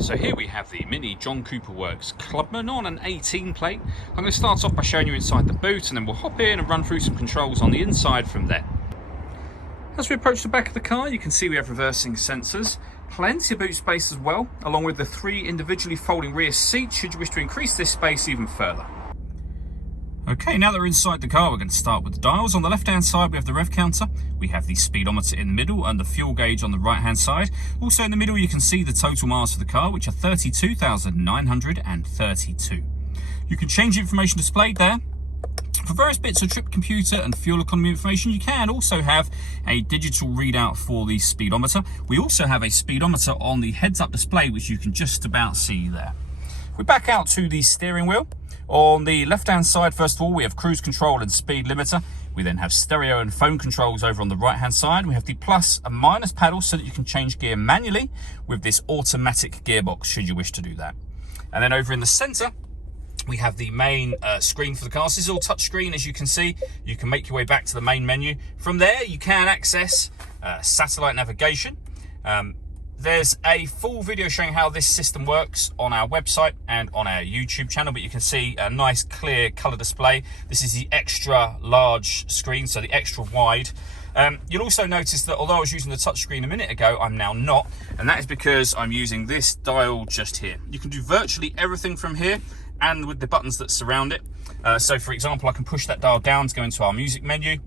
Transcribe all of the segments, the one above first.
So here we have the Mini John Cooper Works Clubman on an 18 plate. I'm going to start off by showing you inside the boot, and then we'll hop in and run through some controls on the inside from there. As we approach the back of the car, you can see we have reversing sensors, plenty of boot space as well, along with the 3 individually folding rear seats should you wish to increase this space even further. Okay, now that we're inside the car, we're going to start with the dials. On the left-hand side, we have the rev counter. We have the speedometer in the middle and the fuel gauge on the right-hand side. Also in the middle, you can see the total miles for the car, which are 32,932. You can change the information displayed there. For various bits of trip computer and fuel economy information, you can also have a digital readout for the speedometer. We also have a speedometer on the heads-up display, which you can just about see there. We back out to the steering wheel. On the left-hand side, first of all, we have cruise control and speed limiter. We then have stereo and phone controls over on the right-hand side. We have the plus and minus paddles so that you can change gear manually with this automatic gearbox, should you wish to do that. And then over in the center, we have the main screen for the car. This is all touchscreen, as you can see. You can make your way back to the main menu. From there, you can access satellite navigation. There's a full video showing how this system works on our website and on our YouTube channel, but you can see a nice clear color display. This is the extra large screen, so the extra wide. You'll also notice that although I was using the touchscreen a minute ago, I'm now not, and that is because I'm using this dial just here. You can do virtually everything from here and with the buttons that surround it. So for example, I can push that dial down to go into our music menu.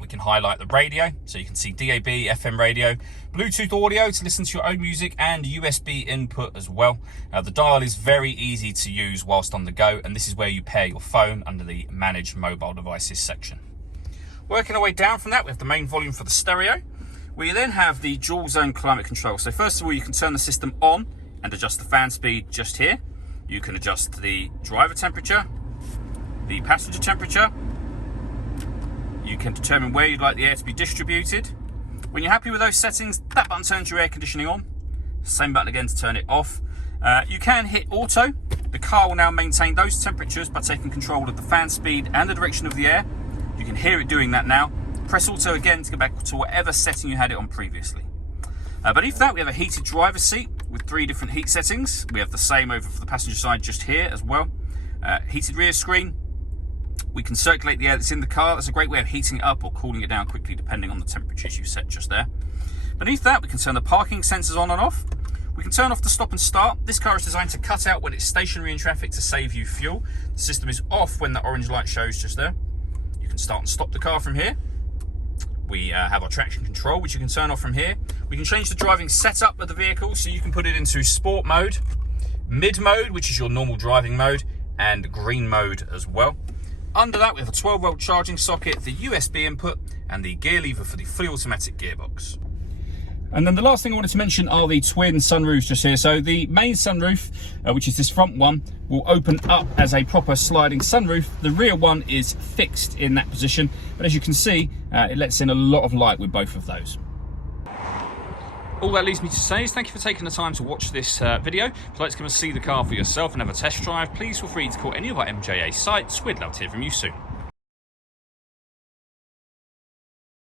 We can highlight the radio, so you can see DAB, FM radio, Bluetooth audio to listen to your own music, and USB input as well. The dial is very easy to use whilst on the go, and this is where you pair your phone under the Manage Mobile Devices section. Working our way down from that, we have the main volume for the stereo. We then have the dual zone climate control. So first of all, you can turn the system on and adjust the fan speed just here. You can adjust the driver temperature, the passenger temperature. You can determine where you'd like the air to be distributed. When you're happy with those settings, that button turns your air conditioning on. Same button again to turn it off. You can hit auto. The car will now maintain those temperatures by taking control of the fan speed and the direction of the air. You can hear it doing that now. Press auto again to go back to whatever setting you had it on previously. Beneath that, we have a heated driver's seat with 3 different heat settings. We have the same over for the passenger side just here as well. Heated rear screen. We can circulate the air that's in the car. That's a great way of heating it up or cooling it down quickly depending on the temperatures you set just there. Beneath that, we can turn the parking sensors on and off. We can turn off the stop and start. This car is designed to cut out when it's stationary in traffic to save you fuel. The system is off when the orange light shows just there. You can start and stop the car from here. We have our traction control, which you can turn off from here. We can change the driving setup of the vehicle, so you can put it into sport mode, mid mode, which is your normal driving mode, and green mode as well. Under that, we have a 12-volt charging socket, the USB input, and the gear lever for the fully automatic gearbox. And then the last thing I wanted to mention are the twin sunroofs just here. So the main sunroof, which is this front one, will open up as a proper sliding sunroof. The rear one is fixed in that position, but as you can see, it lets in a lot of light with both of those. All that leaves me to say is thank you for taking the time to watch this video. If you'd like to come and see the car for yourself and have a test drive, please feel free to call any of our MJA sites. We'd love to hear from you soon.